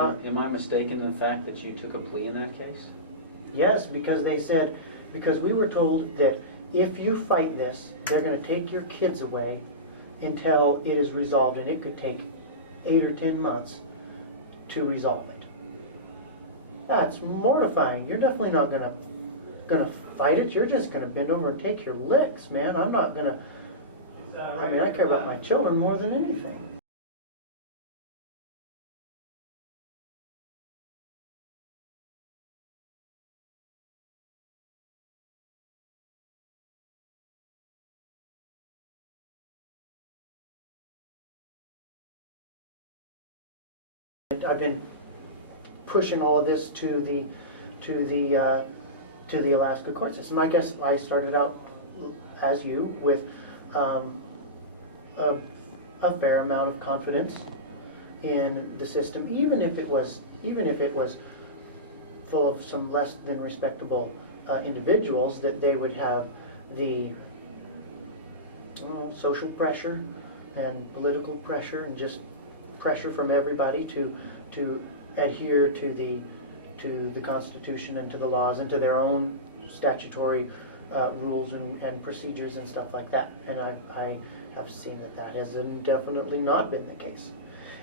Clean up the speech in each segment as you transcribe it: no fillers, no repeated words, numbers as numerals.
not. Am I mistaken in the fact that you took a plea in that case? Yes, because they said, because we were told that if you fight this, they're going to take your kids away until it is resolved, and it could take 8 or 10 months to resolve it. That's mortifying. You're definitely not going to fight it. You're just going to bend over and take your licks, man. I'm not going to. I mean, I care about my children more than anything. I've been pushing all of this to the Alaska court system. I guess I started out as you with a fair amount of confidence in the system, even if it was full of some less than respectable individuals, that they would have the social pressure and political pressure and just pressure from everybody to adhere to the Constitution and to the laws and to their own statutory rules and procedures and stuff like that. And I have seen that has definitely not been the case.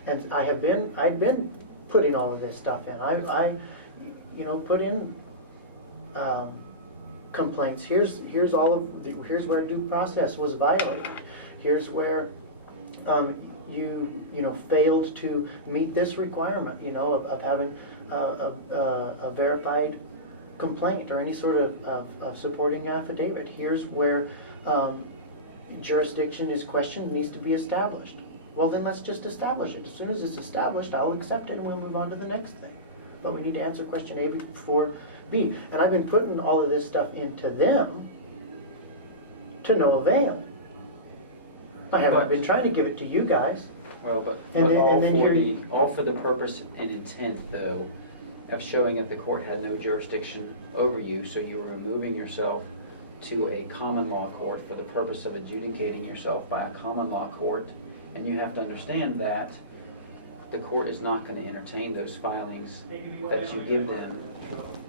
And I've been putting all of this stuff in. I put in complaints. Here's where due process was violated. Here's where you failed to meet this requirement, of having a verified complaint or any sort of supporting affidavit. Here's where jurisdiction is questioned, needs to be established. Well, then let's just establish it. As soon as it's established, I'll accept it and we'll move on to the next thing. But we need to answer question A before B. And I've been putting all of this stuff into them to no avail. I haven't been trying to give it to you guys. Well, but all for the purpose and intent, though, of showing that the court had no jurisdiction over you, so you were removing yourself to a common law court for the purpose of adjudicating yourself by a common law court. And you have to understand that the court is not going to entertain those filings that you give them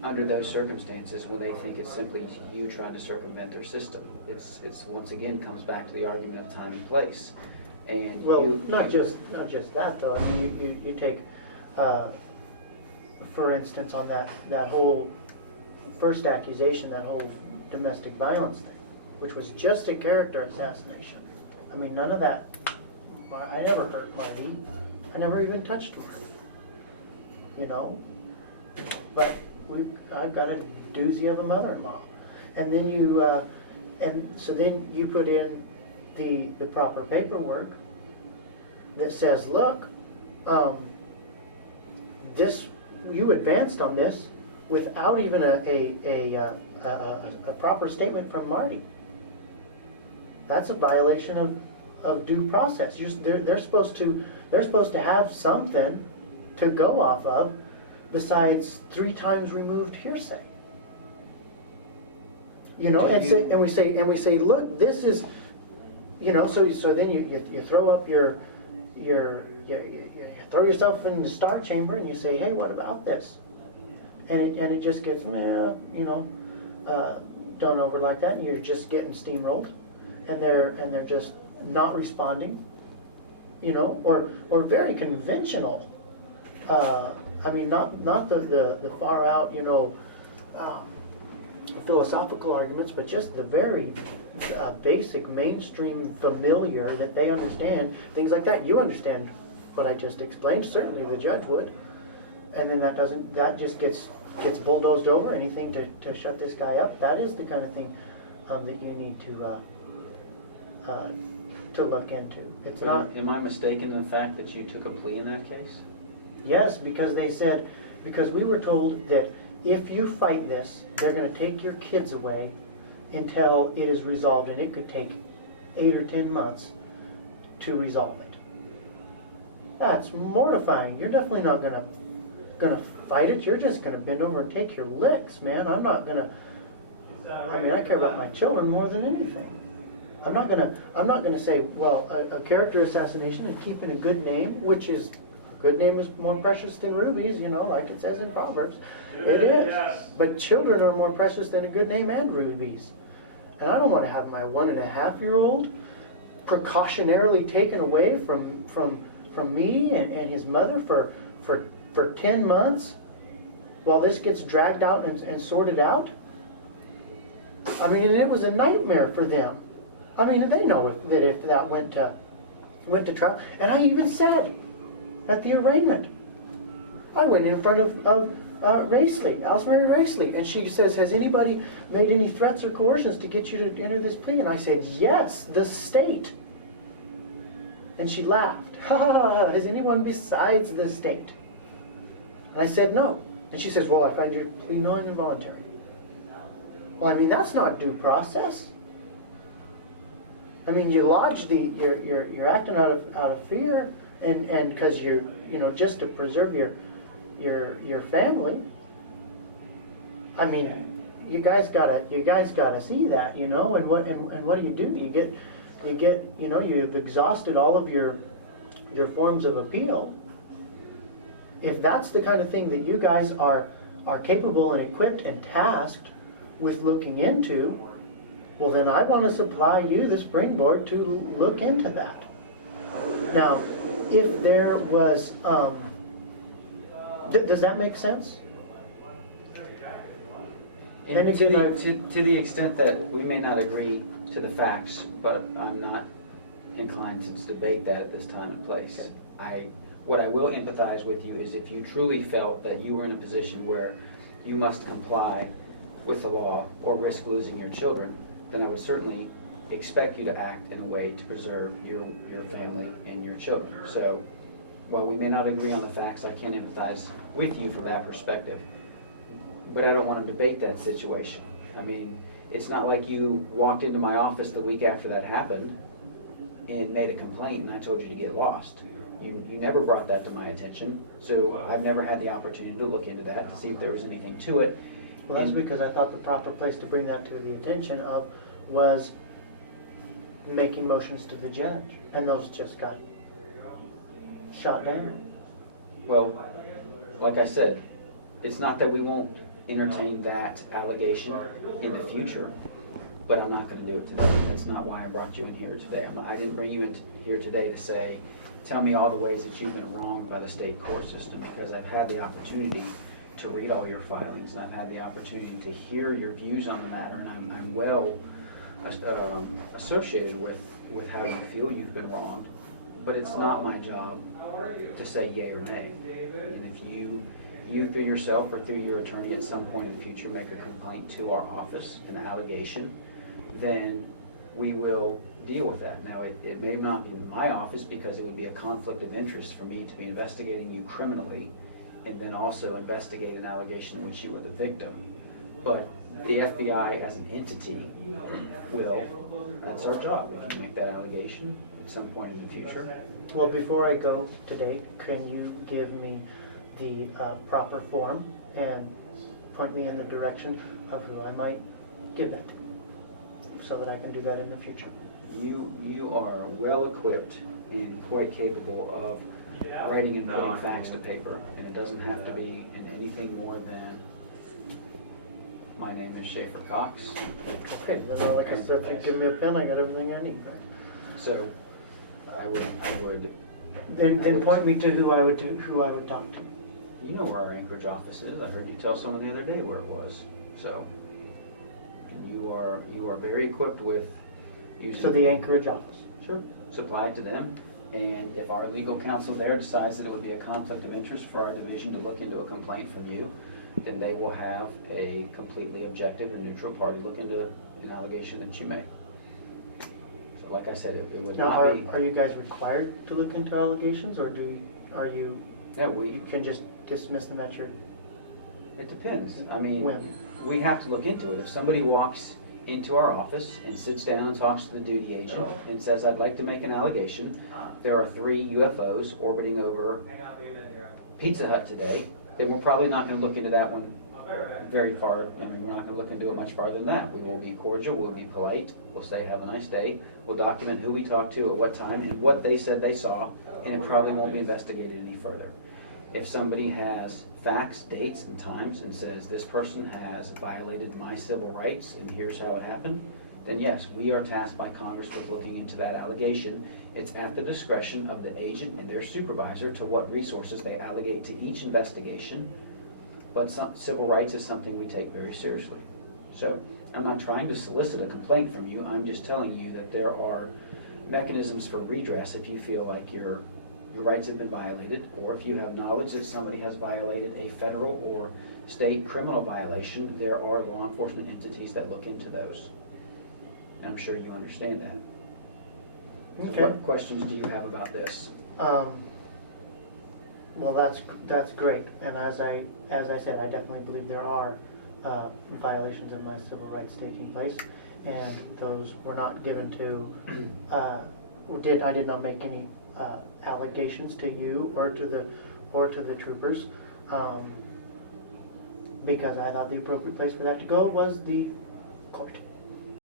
under those circumstances when they think it's simply you trying to circumvent their system. It's once again comes back to the argument of time and place. And not just that though. I mean, you take, for instance, on that whole first accusation, that whole domestic violence thing, which was just a character assassination. I mean, none of that. I never hurt Marty. I never even touched Marty. But I've got a doozy of a mother-in-law, and then so then you put in the proper paperwork that says, look, you advanced on this without even a proper statement from Marty. That's a violation of due process. They're supposed to have something to go off of besides 3 times removed hearsay. And we say, look, this is, so then you throw up you throw yourself in the star chamber and you say, hey, what about this? And it just gets, done over like that, and you're just getting steamrolled, and they're just not responding, or very conventional. I mean, not the far out, philosophical arguments, but just the very basic, mainstream, familiar that they understand, things like that. You understand what I just explained. Certainly, the judge would, and then that just gets bulldozed over. Anything to shut this guy up. That is the kind of thing that you need to look into. It's not. Am I mistaken in the fact that you took a plea in that case? Yes, because we were told that if you fight this, they're going to take your kids away until it is resolved, and it could take 8 or 10 months to resolve it. That's mortifying. You're definitely not going to fight it. You're just going to bend over and take your licks, man. I'm not going to. I mean, I care about my children more than anything. I'm not going to say, well, a character assassination and keeping a good name, which is good name is more precious than rubies, you know, like it says in Proverbs. It is. But children are more precious than a good name and rubies. And I don't want to have my 1.5-year-old precautionarily taken away from me and his mother for 10 months while this gets dragged out and sorted out. I mean, and it was a nightmare for them. I mean, they know that if that went to trial. And I even said at the arraignment, I went in front of Racely, Alsmary Racely, and she says, has anybody made any threats or coercions to get you to enter this plea? And I said, yes, the state. And she laughed. Ha ha ha, has anyone besides the state? And I said, no. And she says, well, I find your plea knowing and voluntary. Well, I mean, that's not due process. I mean, you lodge you're acting out of fear, and because you know, just to preserve your family. I mean, you guys gotta see that, you know. And what do? You get you know, you've exhausted all of your forms of appeal. If that's the kind of thing that you guys are capable and equipped and tasked with looking into, well, then I want to supply you the springboard to look into that. Now, if there was, does that make sense? And to the extent that we may not agree to the facts, but I'm not inclined to debate that at this time and place. Okay. What I will empathize with you is if you truly felt that you were in a position where you must comply with the law or risk losing your children, then I would certainly expect you to act in a way to preserve your family and your children. So while we may not agree on the facts, I can empathize with you from that perspective. But I don't want to debate that situation. I mean, it's not like you walked into my office the week after that happened and made a complaint and I told you to get lost. You never brought that to my attention, so I've never had the opportunity to look into that to see if there was anything to it. Well, that's because I thought the proper place to bring that to the attention of was making motions to the judge, and those just got shot down. Well, like I said, it's not that we won't entertain that allegation in the future, but I'm not going to do it today. That's not why I brought you in here today. I didn't bring you in here today to say, tell me all the ways that you've been wronged by the state court system, because I've had the opportunity to read all your filings, and I've had the opportunity to hear your views on the matter, and I'm well associated with how you feel you've been wronged, but it's not my job to say yay or nay. And if you through yourself or through your attorney at some point in the future make a complaint to our office, an allegation, then we will deal with that. Now, it may not be in my office because it would be a conflict of interest for me to be investigating you criminally and then also investigate an allegation in which you were the victim. But the FBI as an entity will, that's our job, if you make that allegation at some point in the future. Well, before I go today, can you give me the proper form and point me in the direction of who I might give that to, so that I can do that in the future? You are well equipped and quite capable of writing and putting facts to paper, and it doesn't have to be in anything more than my name is Schaeffer Cox. Okay, then like I said, if you give me a pen, I got everything I need, right? So I would. Then point me to who I would talk to. You know where our Anchorage office is. I heard you tell someone the other day where it was. So you are very equipped with using. So the Anchorage office. Sure. Supply it to them, and if our legal counsel there decides that it would be a conflict of interest for our division to look into a complaint from you, then they will have a completely objective and neutral party look into an allegation that you make. So like I said, it would now, not be... Are you guys required to look into allegations, or are you... No, you can just dismiss them at your... It depends. I mean, when? We have to look into it. If somebody walks into our office and sits down and talks to the duty agent and says, I'd like to make an allegation, there are 3 UFOs orbiting over Pizza Hut today, then we're probably not going to look into that one very far, I mean, we're not gonna look into it much farther than that. We will be cordial, we'll be polite, we'll say, have a nice day. We'll document who we talked to at what time and what they said they saw, and it probably won't be investigated any further. If somebody has facts, dates, and times and says, this person has violated my civil rights and here's how it happened, then yes, we are tasked by Congress with looking into that allegation. It's at the discretion of the agent and their supervisor to what resources they allocate to each investigation. But civil rights is something we take very seriously. So I'm not trying to solicit a complaint from you. I'm just telling you that there are mechanisms for redress if you feel like your rights have been violated, or if you have knowledge that somebody has violated a federal or state criminal violation. There are law enforcement entities that look into those. And I'm sure you understand that. So Okay. what questions do you have about this? Well, that's great, and as I said, I definitely believe there are violations of my civil rights taking place, and those were not given to, I did not make any allegations to you or to the troopers, because I thought the appropriate place for that to go was the court.